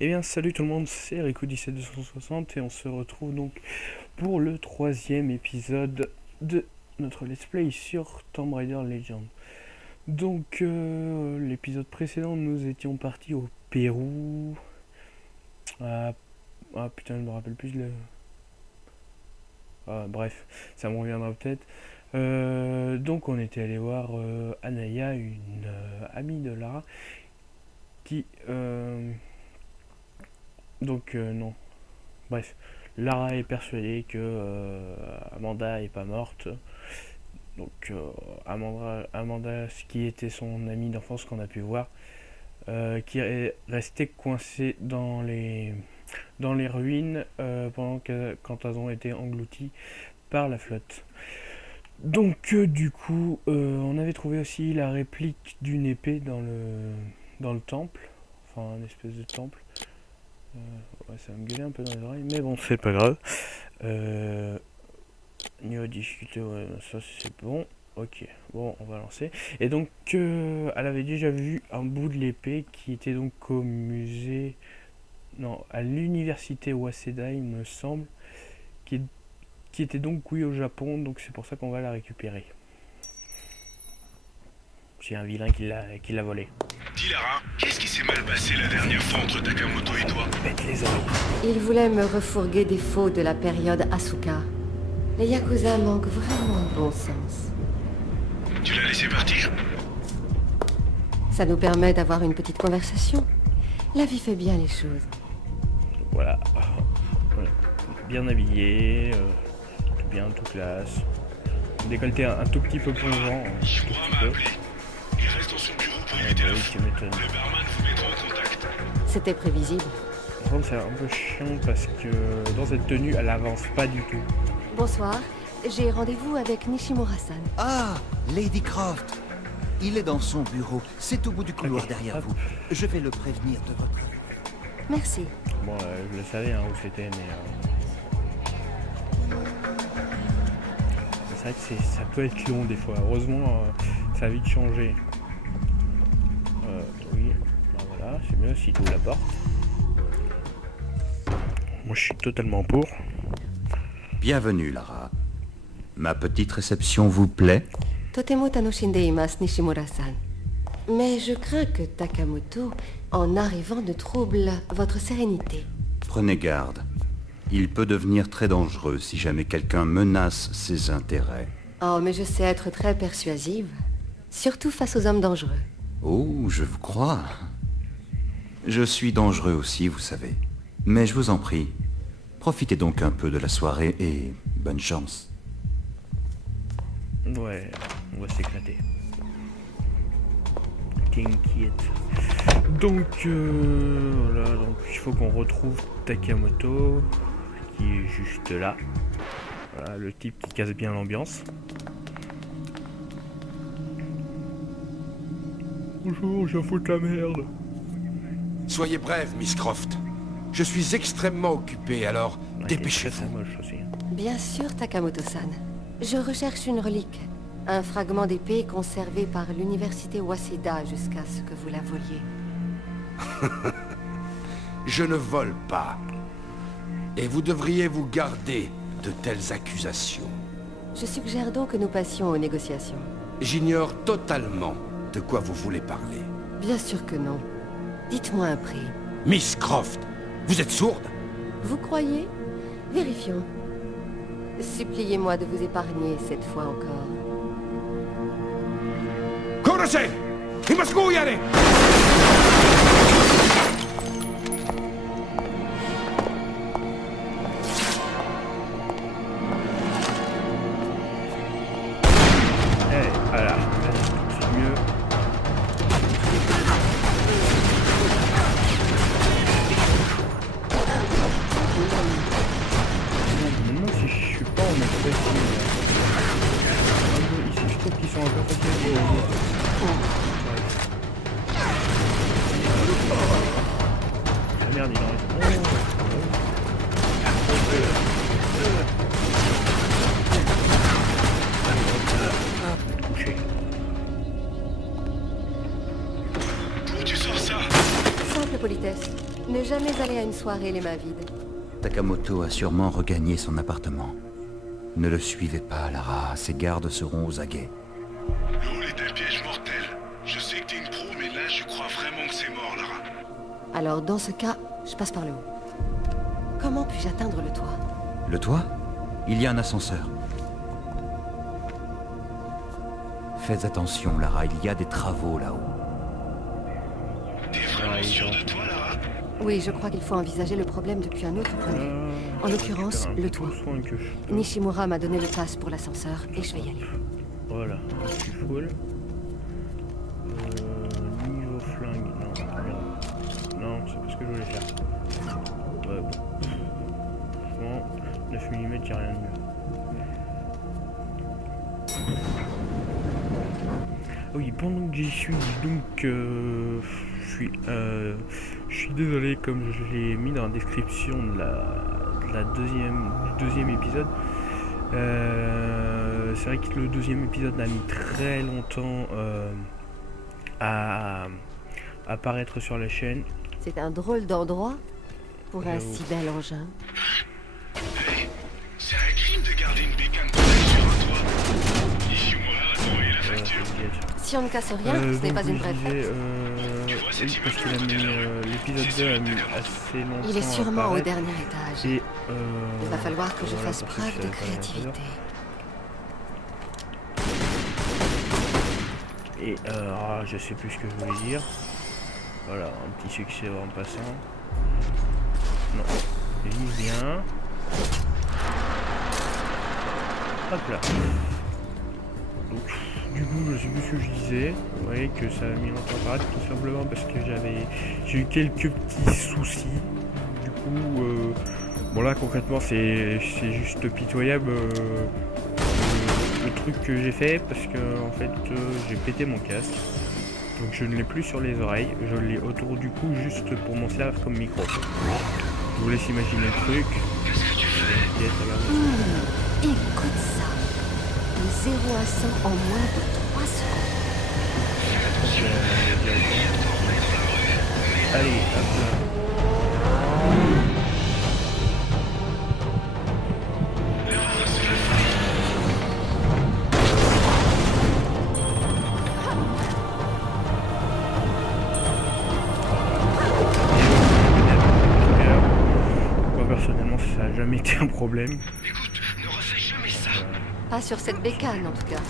Eh bien salut tout le monde, c'est Rico17260 et on se retrouve donc pour le troisième épisode de notre let's play sur Tomb Raider Legend. Donc l'épisode précédent nous étions partis au Pérou. Putain je me rappelle plus bref, ça me reviendra peut-être. Donc on était allé voir Anaya, une amie de Lara, qui... non. Bref, Lara est persuadée que Amanda est pas morte. Donc Amanda, ce qui était son amie d'enfance qu'on a pu voir, qui est restée coincée dans les ruines quand elles ont été englouties par la flotte. Donc du coup, on avait trouvé aussi la réplique d'une épée dans le temple, enfin une espèce de temple. Ouais, ça va me gueuler un peu dans les oreilles, mais bon, c'est pas grave. Niveau difficulté, ouais, ça c'est bon. Ok, bon, on va lancer. Et donc, elle avait déjà vu un bout de l'épée qui était donc au musée. Non, à l'université Waseda, il me semble. Qui était donc, oui, au Japon, donc c'est pour ça qu'on va la récupérer. J'ai un vilain qui l'a volé. Dis Lara, qu'est-ce qui s'est mal passé la dernière fois entre Takamoto et toi? Bête les oreilles. Il voulait me refourguer des faux de la période Asuka. Les Yakuza manquent vraiment de bon sens. Tu l'as laissé partir? Ça nous permet d'avoir une petite conversation. La vie fait bien les choses. Voilà. Bien habillé, tout bien, tout classe. Décolleté un tout petit peu plongeant. Ishimura m'a appelé. Il reste dans son bureau pour éviter la foule. m'étonne. Le barman vous mettra en contact. C'était prévisible. Par contre, c'est un peu chiant parce que dans cette tenue, elle avance pas du tout. Bonsoir, j'ai rendez-vous avec Nishimura-san. Ah, Lady Croft. Il est dans son bureau. C'est au bout du couloir Ok, derrière hop. vous. Je vais le prévenir de votre arrivée. Merci. Bon, je le savais où c'était, mais... c'est vrai que ça peut être long des fois. Heureusement, ça a vite changé. Oui, ben voilà, c'est mieux si tu ouvres la porte. Moi, je suis totalement pour. Bienvenue, Lara. Ma petite réception vous plaît? Totemo tanoshindeimasu, Nishimura-san. Mais je crains que Takamoto, en arrivant, ne trouble votre sérénité. Prenez garde. Il peut devenir très dangereux si jamais quelqu'un menace ses intérêts. Oh, mais je sais être très persuasive. Surtout face aux hommes dangereux. Oh, je vous crois. Je suis dangereux aussi, vous savez. Mais je vous en prie, profitez donc un peu de la soirée et bonne chance. Ouais, on va s'éclater. T'inquiète. Donc, voilà, donc il faut qu'on retrouve Takamoto, qui est juste là. Voilà, le type qui casse bien l'ambiance. Bonjour, je fous de la merde. Soyez brève, Miss Croft. Je suis extrêmement occupé, alors Ouais, dépêchez-vous. c'est moche aussi. Bien sûr, Takamoto-san. Je recherche une relique. Un fragment d'épée conservé par l'université Waseda jusqu'à ce que vous la voliez. Je ne vole pas. Et vous devriez vous garder de telles accusations. Je suggère donc que nous passions aux négociations. J'ignore totalement de quoi vous voulez parler. Bien sûr que non. Dites-moi un prix. Miss Croft, vous êtes sourde? Vous croyez? Vérifions. Suppliez-moi de vous épargner cette fois encore. Kurose! Imascuyare! Voilà, c'est mieux. Je me demande si je suis pas en mode facile. Ici, je trouve qu'ils sont un peu fatigués. Ah merde, il en reste. Couché. D'où tu sors ça? Simple politesse. Ne ne jamais aller à une soirée les mains vides. Takamoto a sûrement regagné son appartement. Ne le suivez pas, Lara. Ses gardes seront aux aguets. Le hall est un piège mortel. Je sais que t'es une pro, mais là, je crois vraiment que c'est mort, Lara. Alors, dans ce cas, je passe par le haut. Comment puis-je atteindre le toit? Le toit? Il y a un ascenseur. Faites attention, Lara. Il y a des travaux là-haut. T'es vraiment sûr de toi, Lara? Oui, je crois qu'il faut envisager le problème depuis un autre point de vue. En l'occurrence, le toit. Nishimura m'a donné le pass pour l'ascenseur et je vais y aller. Voilà, je suis full. Niveau flingue, non, merde. Non, c'est pas ce que je voulais faire. Ouais, bon. Franchement, 9 mm, y'a rien de mieux. Oui, pendant que j'y suis, donc je suis désolé, comme je l'ai mis dans la description de du deuxième épisode. C'est vrai que le deuxième épisode a mis très longtemps à apparaître sur la chaîne. C'est un drôle d'endroit pour un si bel engin. Hey, c'est un crime de garder une bécane collée sur un toit. Nishimura a envoyé la facture. Si on ne casse rien, ce n'est pas une vraie fête. Tu vois cette Oui, parce image qu'il a de mis là-haut? l'épisode C'est 2 a celui de mis Takamoto. assez longtemps. Il est sûrement à au apparaître. dernier étage. Et Il va falloir que je voilà, fasse pour ceux preuve qui de savaient pas, créativité. Et je sais plus ce que je voulais dire. Voilà, un petit succès en passant. Non, vise bien. Hop là. Donc, du coup, je sais plus ce que je disais. Vous voyez que ça a mis longtemps à apparaître, tout simplement parce que j'ai eu quelques petits soucis. Du coup, bon là concrètement c'est juste pitoyable. Le truc que j'ai fait, parce que en fait j'ai pété mon casque, donc je ne l'ai plus sur les oreilles, je l'ai autour du cou juste pour m'en servir comme micro. Je vous laisse imaginer le truc. Qu'est-ce que tu fais? Écoute ça. De 0 à 100 en moins de 3 secondes. Allez, hop là. Moi personnellement ça n'a jamais été un problème. Écoute, ne refais jamais ça. Pas sur cette bécane en tout cas.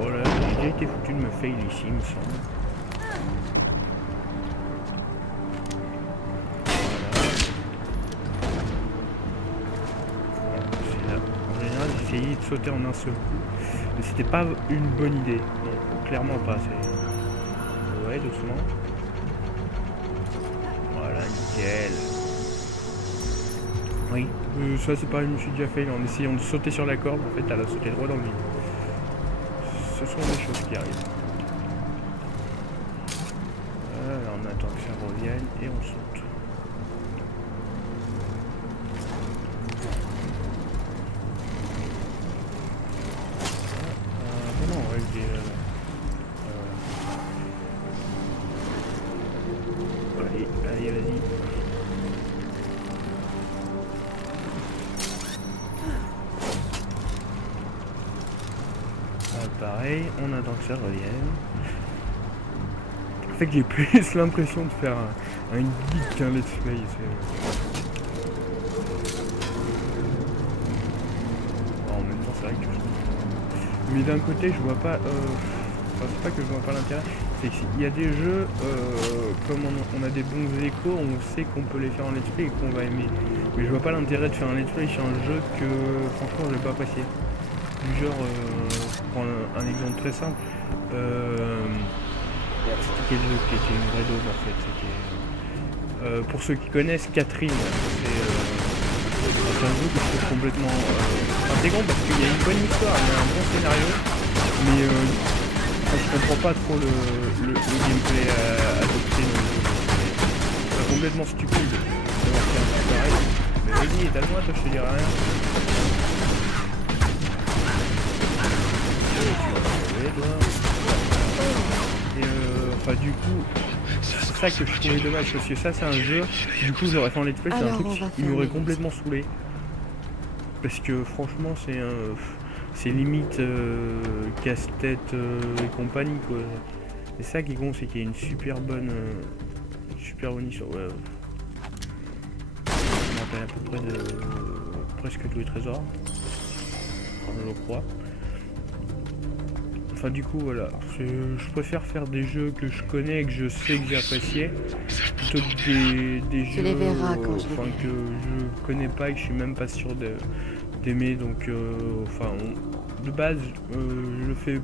Oh là, j'ai déjà été foutu de me fail ici, il me semble. Voilà. En général, j'essayais de sauter en un seul coup, mais c'était pas une bonne idée. Non, clairement pas. Ouais, doucement. Voilà, nickel. Oui, ça c'est pareil, je me suis déjà fait en essayant de sauter sur la corde, en fait elle a sauté droit dans le vide. Ce sont des choses qui arrivent. Voilà, on attend que ça revienne et on saute. Non, ouais, je dis, allez, allez, vas-y. Pareil, on attend que ça revienne. En fait, j'ai plus l'impression de faire un geek qu'un let's play. En même temps, c'est vrai que mais d'un côté, je vois pas. Enfin, c'est pas que je vois pas l'intérêt. C'est qu'il y a des jeux, comme on a des bons échos, on sait qu'on peut les faire en let's play et qu'on va aimer. Mais je vois pas l'intérêt de faire un let's play sur un jeu que, franchement, je vais pas apprécier. Du genre, pour prendre un exemple très simple, c'était quel jeu qui était une vraie daube en fait. Pour ceux qui connaissent, Catherine, c'est un jeu que je trouve complètement intégrant parce qu'il y a une bonne histoire, il y a un bon scénario, mais je comprends pas trop le gameplay adopté. C'est complètement stupide d'avoir fait un truc pareil. Mais vas-y, étale-moi, toi je te dirai rien. Et Enfin du coup, c'est ça que je trouvais dommage parce que ça c'est un jeu, du coup j'aurais fait en let's play, c'est un Alors, truc on va qui m'aurait fermer complètement saoulé. Parce que franchement c'est limite casse-tête et compagnie quoi. Et ça qui compte, c'est qu'il y a une super bonne histoire. Ouais. Je me rappelle à peu près de presque tous les trésors. Enfin, je le crois. Enfin du coup voilà, je préfère faire des jeux que je connais et que je sais que j'ai apprécié plutôt que des Tu jeux les verras quand je les enfin, que je connais pas et que je suis même pas sûr d'aimer. Donc de base je le fais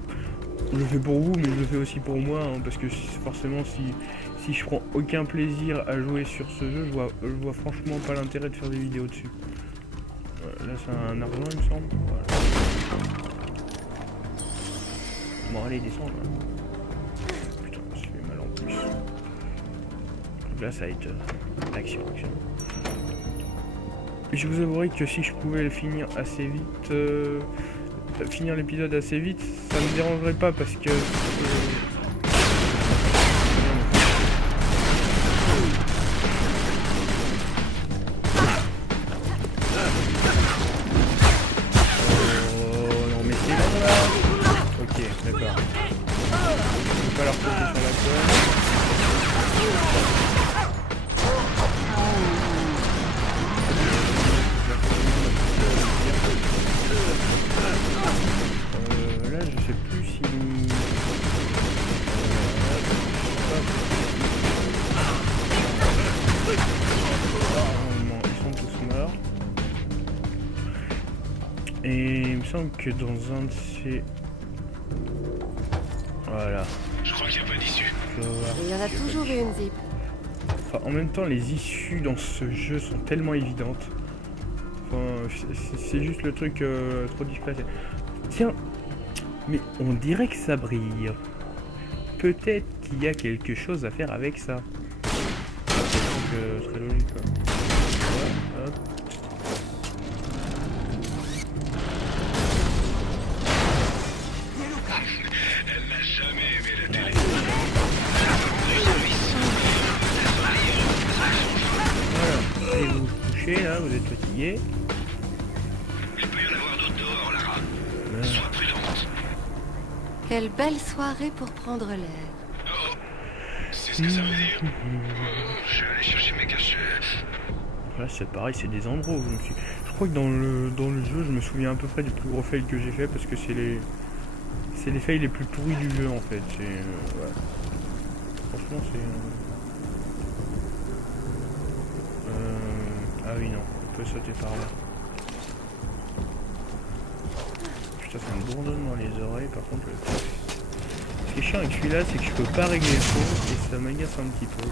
pour vous, mais je le fais aussi pour moi hein, parce que forcément si je prends aucun plaisir à jouer sur ce jeu, je vois franchement pas l'intérêt de faire des vidéos dessus. Voilà, là c'est un argent il me semble. Voilà. Bon allez descendre. Putain ça fait mal en plus. Donc là ça va être action. Je vous avouerai que si je pouvais le finir assez vite, finir l'épisode assez vite, ça me dérangerait pas parce que non mais c'est bon là. Ok, d'accord. Je peux pas leur sauter sur la poêle. Là je sais plus si... Ils sont tous morts. Et il me semble que dans un de ces... Voilà. Je crois qu'il n'y a pas d'issue. Il y en a toujours une, Zip. Enfin, en même temps, les issues dans ce jeu sont tellement évidentes. Enfin, c'est juste le truc trop discret. Tiens, mais on dirait que ça brille. Peut-être qu'il y a quelque chose à faire avec ça. Donc, très logique quoi. Voilà, hop. Elle n'a jamais aimé la télé. Voilà, allez vous coucher là, vous êtes fatigué. Il peut y en avoir d'autres dehors, Lara. Sois prudente. Quelle belle soirée pour prendre l'air. Oh, c'est ce que ça veut dire. Je vais aller chercher mes cachets. Là c'est pareil, c'est des endroits où je crois que dans le jeu, je me souviens à peu près du plus gros fail que j'ai fait parce que c'est les fails les plus pourris du jeu en fait. C'est ouais. Franchement c'est. Ah oui non, on peut sauter par là. Putain ça me bourdonne dans les oreilles par contre. Ce qui est chiant avec celui-là c'est que je peux pas régler le son et ça m'agace un petit peu.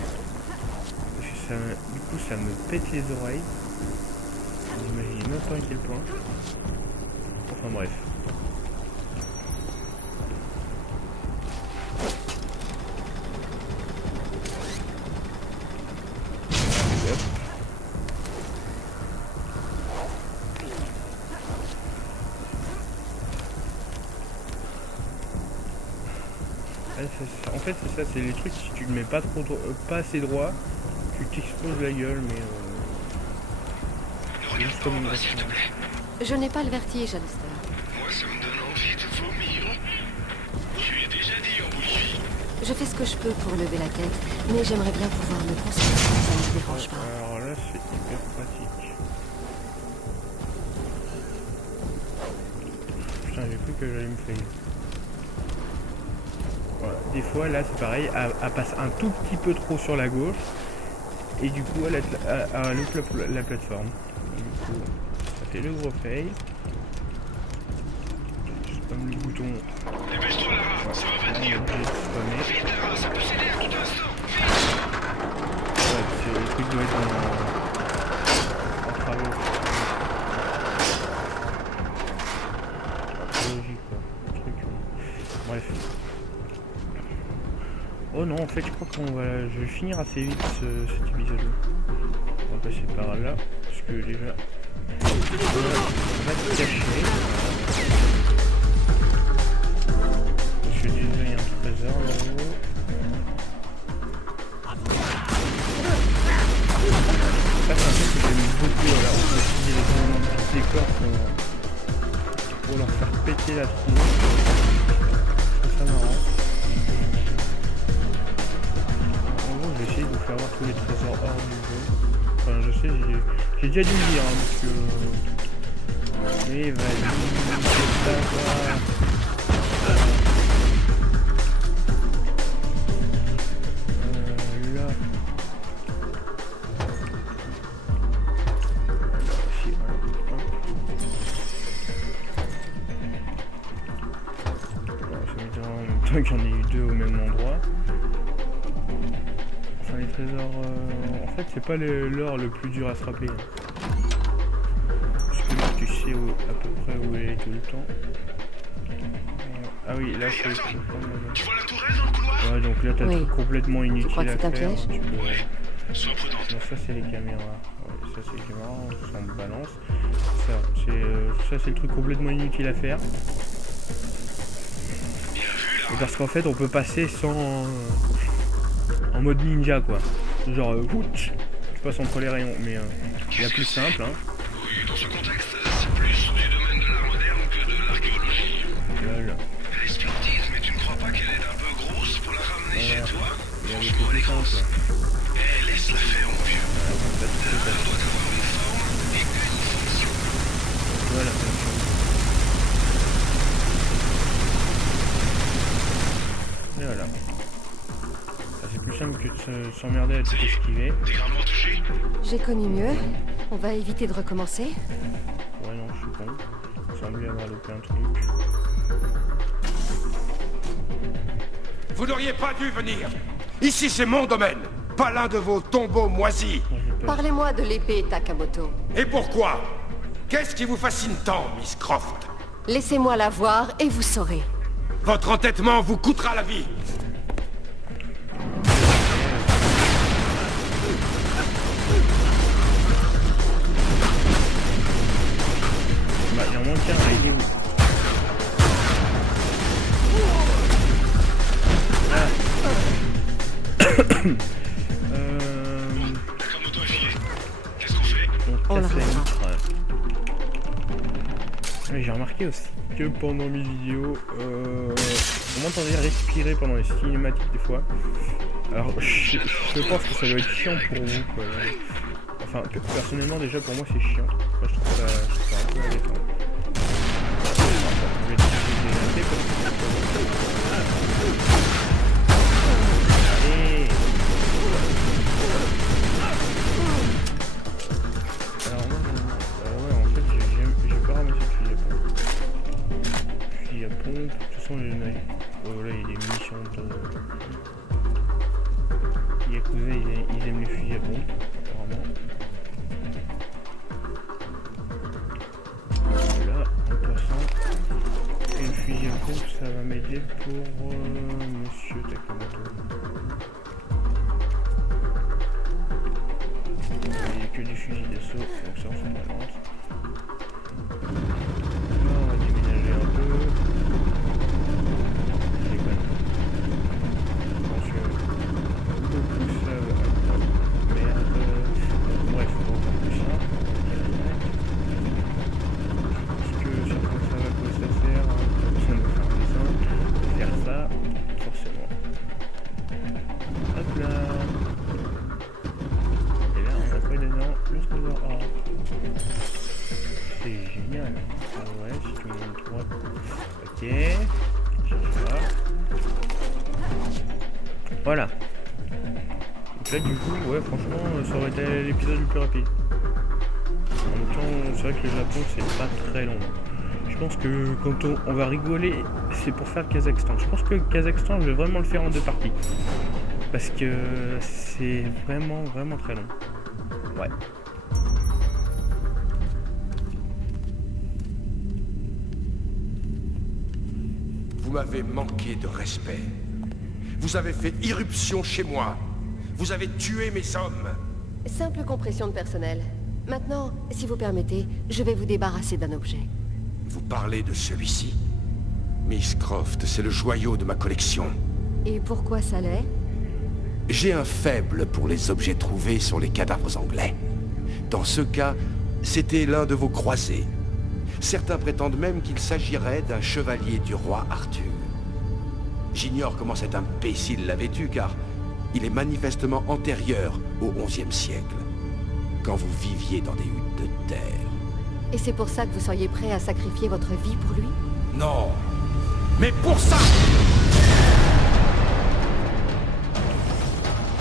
Parce que du coup ça me pète les oreilles. Vous imaginez même pas à quel point. Enfin bref. Hop. En fait c'est ça, c'est les trucs si tu le mets pas pas assez droit, tu t'exploses la gueule mais Ne regarde pas en bas, s'il te plaît. Je n'ai pas le vertige, Alistair. Moi, ça me donne envie de vomir. Je lui ai déjà dit en bougie. Je fais ce que je peux pour lever la tête, mais j'aimerais bien pouvoir me concentrer, ça ne me dérange pas. alors là c'est hyper pratique. Putain j'ai cru que j'allais me faire. Voilà. Des fois là c'est pareil, elle passe un tout petit peu trop sur la gauche et du coup elle loupe la plateforme. Et du coup ça fait le gros fail. Je spamme le bouton. Dépêche-toi, Lara, ça va pas tenir. J'ai spammé. Vite, Lara, ça peut céder à tout instant. Ouais, c'est le truc doit être en travaux. C'est logique quoi. Le truc, bref. Oh non, en fait, je crois je vais finir assez vite cet épisode. On va passer par là, parce que déjà, on va se cacher. Parce que déjà, il y a un trésor là-haut. peur pour leur faire péter la tronche. Je trouve ça marrant. En gros, je vais essayer de vous faire voir tous les trésors hors du jeu. Enfin, je sais, j'ai déjà dû le dire, hein, parce que... Oui, vas-y, c'est pas grave. Là. Ici, voilà. Ça me dira en même temps qu'il y en ait eu deux au même endroit. Enfin, les trésors... En fait, c'est pas l'or le plus dur à se rappeler. Hein. Tu sais à peu près où elle est tout le temps. Ah oui, là c'est... Tu vois la tourelle dans le couloir? Ouais, donc là t'as Oui. un truc complètement Tu inutile crois que à c'est un faire. piège? Tu peux... Ouais, sois prudente. Donc ça c'est les caméras. Ouais, ça c'est les caméras, ça on balance. Ça c'est le truc complètement inutile à faire. Et parce qu'en fait on peut passer sans... en mode ninja quoi. Genre, tu passes entre les rayons. Mais la plus simple, hein. Oui, dans ce contexte, c'est plus du domaine de l'art moderne que de l'archéologie. Lol. Elle est splendide, mais tu ne crois pas qu'elle est un peu grosse pour la ramener chez toi? Il y a Franchement, elle est grosse. Eh, laisse-la faire, mon vieux. Elle doit avoir une forme et une fonction. Voilà. Et voilà. Ça, c'est plus simple que de s'emmerder à tout esquiver. T'es gravement touché? J'ai connu mieux. On va éviter de recommencer. Ouais, non, je suis con. Il semblait avoir loupé un truc. Vous n'auriez pas dû venir. Ici, c'est mon domaine, pas l'un de vos tombeaux moisis. Non, j'ai peur. Parlez-moi de l'épée, Takamoto. Et pourquoi? Qu'est-ce qui vous fascine tant, Miss Croft? Laissez-moi la voir et vous saurez. Votre entêtement vous coûtera la vie. Bah, il en manque un, là, il est où? Takamoto est filé. Qu'est-ce qu'on fait? On On le casse la reprend. vitre. Ouais, j'ai remarqué aussi que pendant mes vidéos, on m'entendait respirer pendant les cinématiques des fois. Alors, je pense que ça doit être chiant pour vous, quoi. Enfin, personnellement, déjà pour moi, c'est chiant. Moi, je trouve ça un peu embêtant. Je vais décider de l'arrêter parce que... Allez. Alors moi, ouais, en fait, j'ai pas ramassé le fusil à pompe. Fusil à pompe, de toute façon, j'ai une... Oh là, il y a des munitions de... Yakuza, ils aiment les fusils à pompe, apparemment. Voilà, en passant. Et le fusil à pompe, ça va m'aider pour Monsieur Takamoto. Il n'y a que du fusil d'assaut, donc ça on s'en balance. Là, on va déménager un peu. Je déconne. Je pense que beaucoup savent. Merde. Bref, on va faire tout ça. Parce que certains savent à quoi ça sert. Pas besoin de faire un dessin. De faire ça, forcément. Hop là. Et là, on a pris dedans le trésor or. C'est génial. Ah ouais, si tout le monde droit. Ok. Cherche là. Voilà. Donc là, du coup, ouais, franchement, ça aurait été l'épisode le plus rapide. En même temps, c'est vrai que le Japon, c'est pas très long. Je pense que quand on va rigoler, c'est pour faire le Kazakhstan. Je pense que le Kazakhstan, je vais vraiment le faire en 2 parties. Parce que c'est vraiment, vraiment très long. Ouais. Vous m'avez manqué de respect. Vous avez fait irruption chez moi. Vous avez tué mes hommes. Simple compression de personnel. Maintenant, si vous permettez, je vais vous débarrasser d'un objet. Vous parlez de celui-ci? Miss Croft, c'est le joyau de ma collection. Et pourquoi ça l'est? J'ai un faible pour les objets trouvés sur les cadavres anglais. Dans ce cas, c'était l'un de vos croisés, Certains prétendent même qu'il s'agirait d'un chevalier du roi Arthur. J'ignore comment cet imbécile l'avait tu, car il est manifestement antérieur au XIe siècle, quand vous viviez dans des huttes de terre. Et c'est pour ça que vous seriez prêt à sacrifier votre vie pour lui? Non, mais pour ça!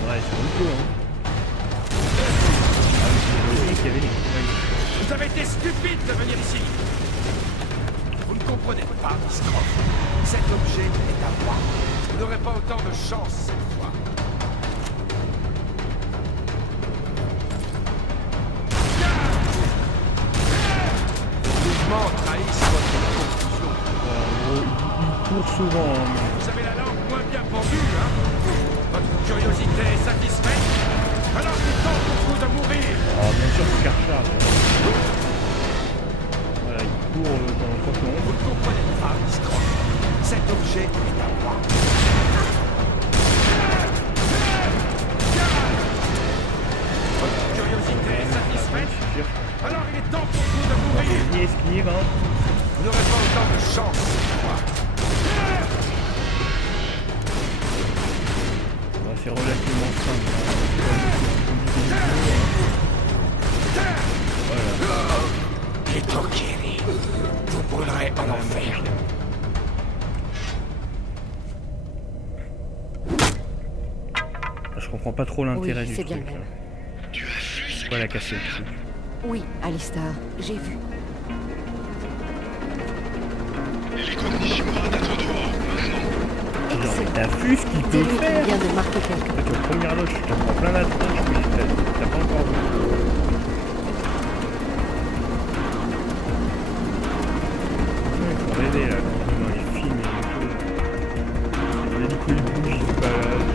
Ouais, c'est un peu, hein. Ah, mais c'est logique, il y avait des compagnies. Vous avez été stupide de venir ici. Vous ne comprenez pas, Scroff. Cet objet est à moi. Vous n'aurez pas autant de chance cette fois. Mouvements trahissent votre conclusion. En gros, il court souvent, hein, mais... Vous avez la langue moins bien pendue, hein? Votre curiosité est satisfaite? Alors c'est temps pour vous de mourir! Ah, bien sûr, Karchar. Voilà, il court dans le coton. Vous ne comprenez pas, Scroff. Cet objet est à moi. Votre curiosité est satisfaite? Alors il est temps pour vous de mourir! Il esquive, hein. Vous n'aurez pas autant de chance cette fois. Bah, c'est relativement simple. Voilà. Et Tokiri, vous brûlerez en enfer. Je comprends pas trop l'intérêt Oui, du c'est truc. bien le même. Tu as vu ce Voilà, qu'il casser peut le faire? truc. Oui, Alistair, j'ai vu. Les Nishimura d'être dehors, maintenant. Genre, mais Excellent. t'as vu ce qu'il peut Dis-lui faire? qu'il vient de marquer quelqu'un. Avec la première loge, je t'en prends plein la tronche, mais t'as pas encore vu. Ils font rêver là, quand on est dans les films et tout. Il a dit qu'il bouge, il se balade.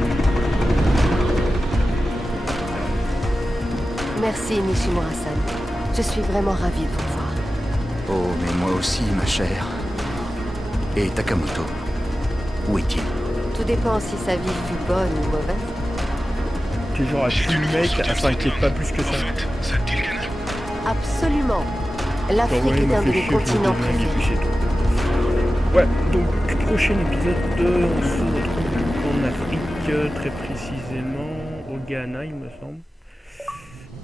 Merci, Nishimura-san. Je suis vraiment ravie de vous voir. Oh, mais moi aussi, ma chère. Et Takamoto, où est-il? Tout dépend si sa vie fut bonne ou mauvaise. Tu es genre à tuer le mec, elle s'inquiète pas plus que ça. En fait, ça te dit le canard? Absolument. L'Afrique Ouais, il est m'a un fait de chier, mes je vais continents devenir préférés. guépi chez toi. Ouais, donc prochain épisode, on se retrouve en Afrique, très précisément au Ghana, il me semble.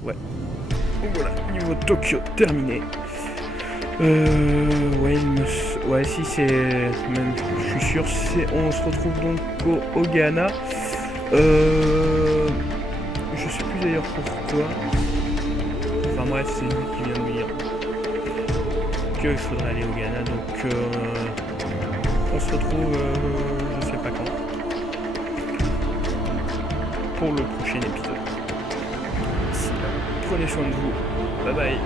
Ouais. Donc voilà, niveau Tokyo terminé. Ouais, si c'est même, je suis sûr, on se retrouve donc au Ghana. Je sais plus d'ailleurs pourquoi. Enfin bref, c'est lui qui vient de me dire qu'il faudrait aller au Ghana, donc on se retrouve, je sais pas quand, pour le prochain épisode. Prenez soin de vous. Bye bye.